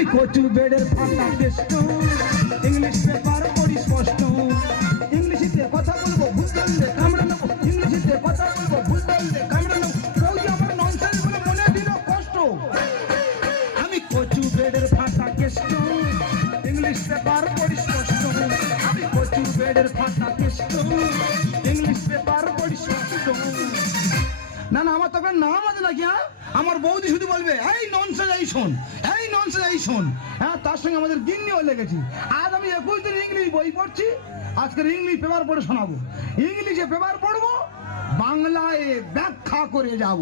আমি কচু বেডের ফাটা কেষ্ট, ইংলিশ পেপার পড়ি স্পষ্ট। ইংলিশে কথা বলবো ভুল ধরলে কামড়ে নেবো, ইংলিশে কথা বলবো ভুল ধরলে কামড়ে নেবো। কেউ যে আমার ননসেন্স বলে মনে দিল কষ্ট। আমি কচু বেডের ফাটা কেষ্ট, ইংলিশ পেপার পড়ি স্পষ্ট। আমি কচু বেডের ফাটা কেষ্ট, ইংলিশ পেপার পড়ি স্পষ্ট। না না, আমার তখন নাম আছে নাকি? হ্যাঁ, আমার বৌদি শুধু বলবে এই ননসেন্স এই শোন, এই ননসেন্স এই শোন। হ্যাঁ, তার সঙ্গে আমাদের গিন্নিও লেগেছি। আজ আমি 21 দিন ইংলিশ বই পড়ছি, আজকের ইংলিশ পেপার পড়ে শোনাবো। ইংলিশে পেপার পড়বো, বাংলায় ব্যাখ্যা করে যাব।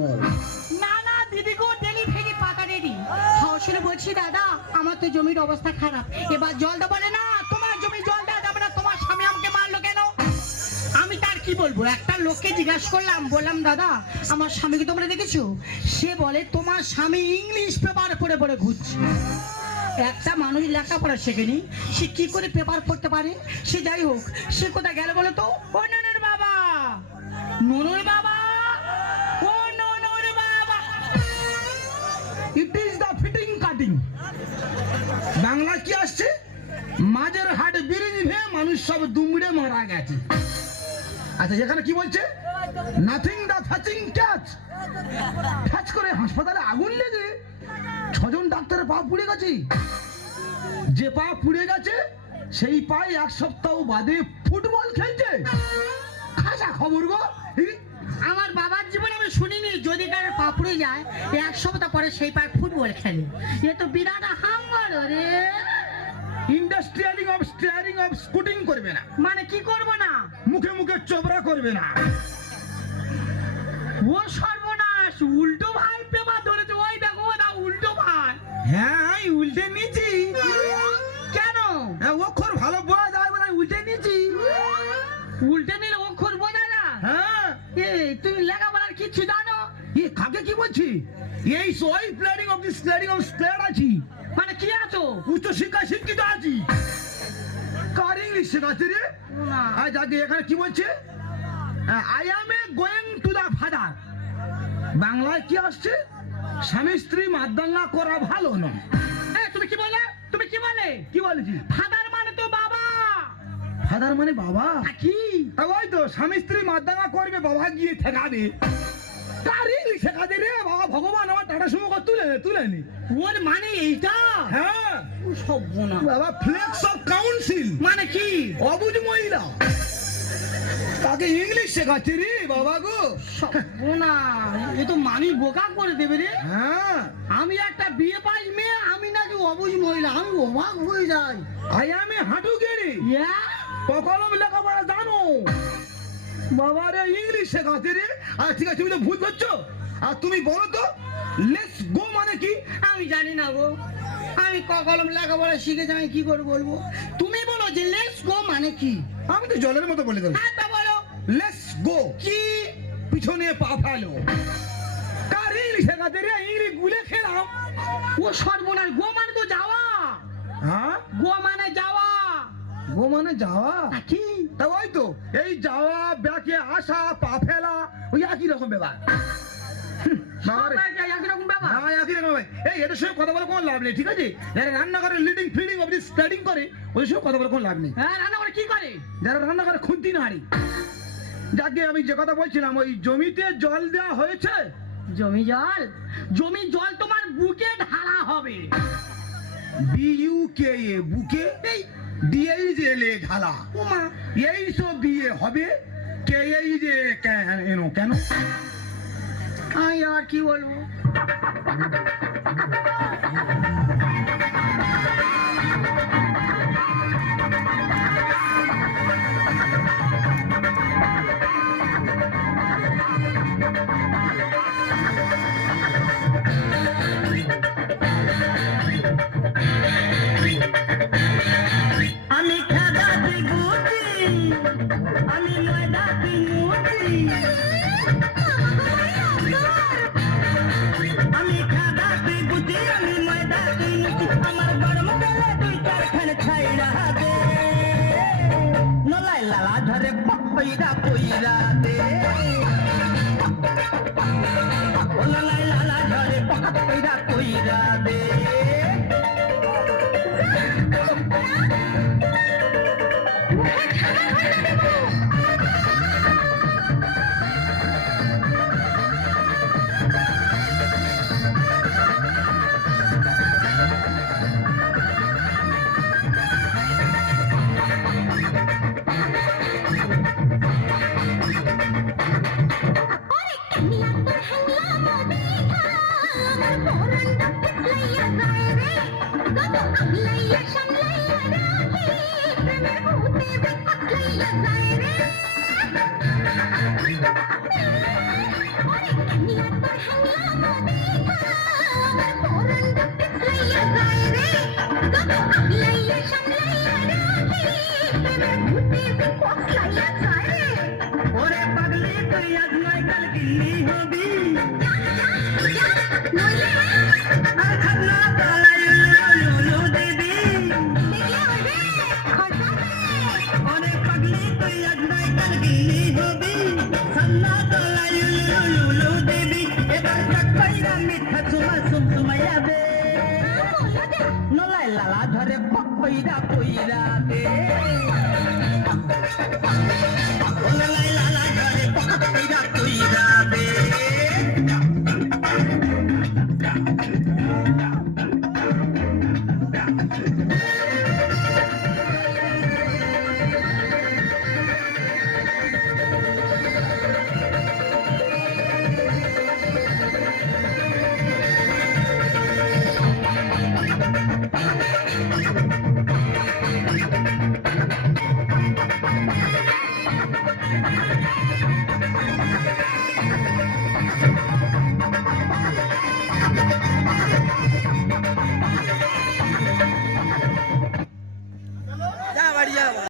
না না দিদি গো, ডেলি ফেরি পাতা রেডি। হাউসে বলছি দাদা, আমার তো জমির অবস্থা খারাপ, এবার জল দেবো না। তোমার জমি জল দেওয়া যাবে না, তোমার স্বামী আমাকে মারলো কেন? আমি তার কি বলবো? একটা লোককে জিজ্ঞাসা করলাম, বললাম দাদা আমার স্বামীকে তোমরা দেখেছো? সে বলে তোমার স্বামী ইংলিশ পেপার পড়ে পড়ে ঘুরছে। একটা মানুষ লেখাপড়া শেখেনি, সে কি করে পেপার পড়তে পারে? সে যাই হোক, সে কোথায় গেল বলো তো? ও নুনুর বাবা, নুনুর বাবা, ও নুনুর বাবা। It is the fitting cutting. Bangla কি আসছে? মাঝের হাট ব্রিজ ভেঙে মানুষ সব দুমড়ে মারা গেছে। আচ্ছা, এখানে কি বলছে? নাথিং দ্য ফ্যাচিং ক্যাচ। ফ্যাচ করে হাসপাতালে আগুন লেগে 6 জন ডাক্তারের পা পুড়ে গেছে। যে পা পুড়ে গেছে সেই পায়ে 1 সপ্তাহ বাদে ফুটবল খেলছে। খাসা খবর গো। আমার বাবার জীবনে আমি শুনিনি যদি কারোর পা পুড়ে যায় 1 সপ্তাহ পরে সেই পায়ে ফুটবল খেলে। এ তো বিরাট হাঙ্গর রে। ইন্ডাস্ট্রিয়ালিং অফ স্টিয়ারিং অফ স্কুটিং করবে না। মানে কি করব না? মুখে মুখে চোবরা করবে না। ও সর্বনাশ, উল্টো ভাই পেপার ধরেছে। ওই দেখো না, উল্টো ভাই। হ্যাঁ, আমি উল্টে নিয়েছি। কেন? অক্ষর ভালো বোঝা যায় বলে উল্টে নিয়েছি। উল্টে নিলে অক্ষর বোঝা না? হ্যাঁ। এই তুমি লেখাপড়ার কিছু জানো? এ কাকে কি বলছি? এই সোই planning of this planning of স্প্লেড আছি। মানে কি আছো? উচ্চ শিক্ষা শিক্ষিত আছি। কার ইংলিশ শেখাচ্ছে রে? না। আজ আগে এখানে কি বলছে? I am a going to the father. বাংলায় কি আসছে? স্বামী স্ত্রী মারদাঙ্গা করা ভালো নয়। তুমি কি বলে? তুমি কি বলে? কি বলেছি? ফাদার মানে তো বাবা। ফাদার মানে বাবা? কি? তা ওই তো, স্বামী স্ত্রী মারদাঙ্গা করবে, বাবা গিয়ে ঠেকাবে। কার ইংলিশ শেখাতে রে? বাবা ভগবান আমার টাটা সুমো তুলে নি। ওর মানে এইটা? হ্যাঁ। সর্বনাশ। বাবা ফ্লেক্স অফ কাউন্সিল মানে কি? অবুঝ মহিলা। তাকে ইংলিশ শেখাচ্ছে রে বাবা গো। সর্বনাশ, এ তো মানি বোকা করে দেবে রে। হ্যাঁ, আমি একটা বিয়ে পাই মেয়ে, আমি নাকি অবুঝ মহিলা? আমি অবাক হয়ে যাই। আই আমি হাঁটু গেড়ে কলম লেখাপড়া জানো। বাবা রে, ইংলিশ শেখাচ্ছে রে। আর ঠিক আছে, তুমি তো ভুল করছো। আর তুমি বলো তো, লেটস গো মানে কি? আমি জানি না গো, আমি কলম লেখাপড়া শিখেছি, আমি কি করে বলবো? তুমি বলো যে লেটস গো মানে কি? আমি তো জলের মতো বলে দেবো। তা বলো। লেটস গো কি? পিছনে পা ফেলো। কার ইংলিশ শেখাচ্ছে রে? ইংলিশ গুলে খেলাম। ও সর্বনাশ, গো মানে তো যাওয়া। হ্যাঁ, গো মানে যাওয়া। গো মানে যাওয়া। কি? তা ওই তো, এই যাওয়া ব্যাকে আসা পা ফেলা ওই একই রকম ব্যাপার। একই রকম ব্যাপার। হ্যাঁ, একই রকম। এই এদের সঙ্গে কথা বলে কোনো লাভ নেই, ঠিক আছে? যারা রান্না করে leading feeding of this studying করে, ওদের সঙ্গে কথা বলে কোনো লাভ নেই। হ্যাঁ, রান্না করে কি করে? যারা রান্না করে খুন্তি নাড়ি। যাকে আমি যে কথা বলছিলাম, ওই জমিতে জল দেওয়া হয়েছে। জমি জল? জমি জল তোমার বুকে ঢালা হবে। BUKE বুকে, DIL ঢালা। ওমা, এই সব দিয়ে হবে। কেন? আমি আর কি বলবো? আমি খাদাতে গুটি, আমি ময়দাতে মুটি। আমি খাদাতে গুটি, আমি ময়দাতে মুটি। আমার গরম গেলে 2-4 খাইরা দে। নলাই লালা ধরে পইরা পইরা দে। নলাই লালা ধরে পইরা পইরা দে। লাইয়া সামলাইয়া রাখি প্রেমের ভূতে বিপদ লইয়া যায় রে ওরে কানিয়া তোর হাঙ্গামা দেখা আমার পরানটা পিছলাইয়া যায় রে লাইয়া সামলাইয়া রাখি প্রেমের ভূতে বিপদ লইয়া যায় রে ওরে পাগলি তুই আজ নয় কাল গিল্লি হবি নইলে আর খান্না তালাই লুলু দেবি দেখলে হবে খরচা ওরে পাগলি তুই আজ নয় কাল গিল্লি হবি খান্না তালাই লুলু দেবি এবার কাকাইরা মিঠা চুমা সুমসুমাইয়া দে নলাই লালা ধরে পকইরা কইরা দে নলাই লালা ধরে পকইরা কইরা দে